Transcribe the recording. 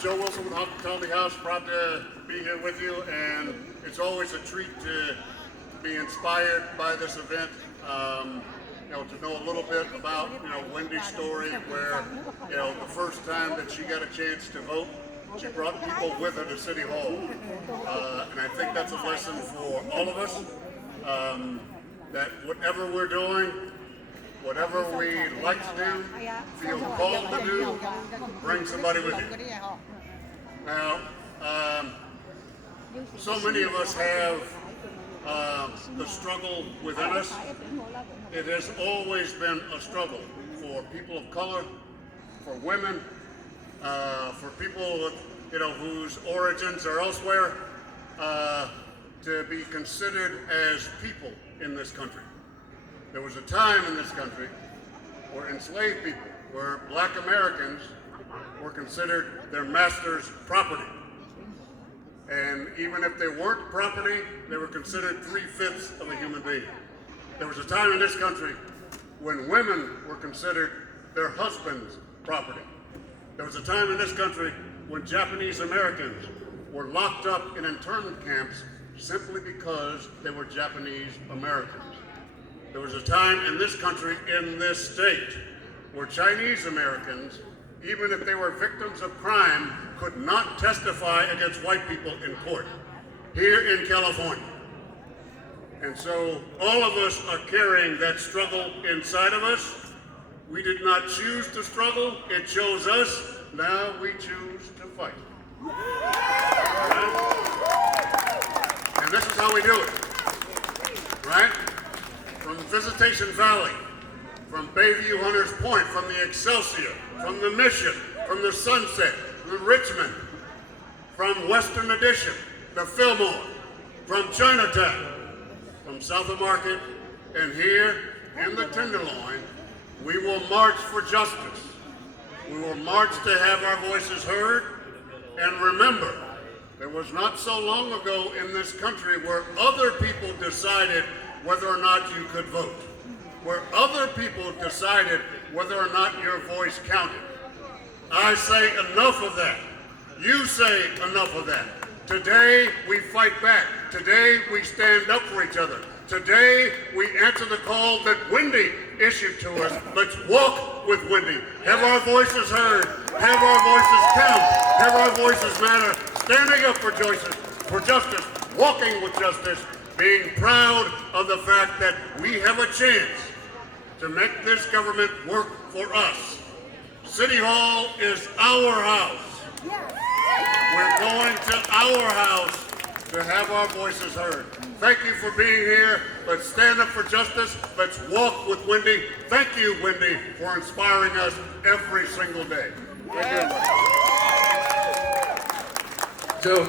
Joe Wilson with Hospitality House, proud to be here with you, and it's always a treat to be inspired by this event. To know a little bit about, Wendy's story, where, the first time that she got a chance to vote, she brought people with her to City Hall. And I think that's a lesson for all of us, that whatever we're doing, whatever we like to do, feel called to do, bring somebody with you. Now, so many of us have the struggle within us. It has always been a struggle for people of color, for women, for people whose origins are elsewhere, to be considered as people in this country. There was a time in this country where enslaved people, where black Americans were considered their master's property. And even if they weren't property, they were considered 3/5 of a human being. There was a time in this country when women were considered their husband's property. There was a time in this country when Japanese Americans were locked up in internment camps simply because they were Japanese Americans. There was a time in this country, in this state, where Chinese Americans, even if they were victims of crime, could not testify against white people in court, here in California. And so all of us are carrying that struggle inside of us. We did not choose to struggle, it chose us. Now we choose to fight. Right? And this is how we do it, right? From Visitation Valley, from Bayview Hunters Point, from the Excelsior, from the Mission, from the Sunset, from Richmond, from Western Addition, the Fillmore, from Chinatown, from South of Market, and here in the Tenderloin, we will march for justice. We will march to have our voices heard. And remember, there was not so long ago in this country where other people decided whether or not you could vote, where other people decided whether or not your voice counted. I say enough of that. You say enough of that. Today we fight back. Today we stand up for each other. Today we answer the call that Wendy issued to us. Let's walk with Wendy. Have our voices heard. Have our voices count. Have our voices matter. Standing up for justice, walking with justice, being proud of the fact that we have a chance to make this government work for us. City Hall is our house. We're going to our house to have our voices heard. Thank you for being here. Let's stand up for justice. Let's walk with Wendy. Thank you, Wendy, for inspiring us every single day. Thank you. Joe.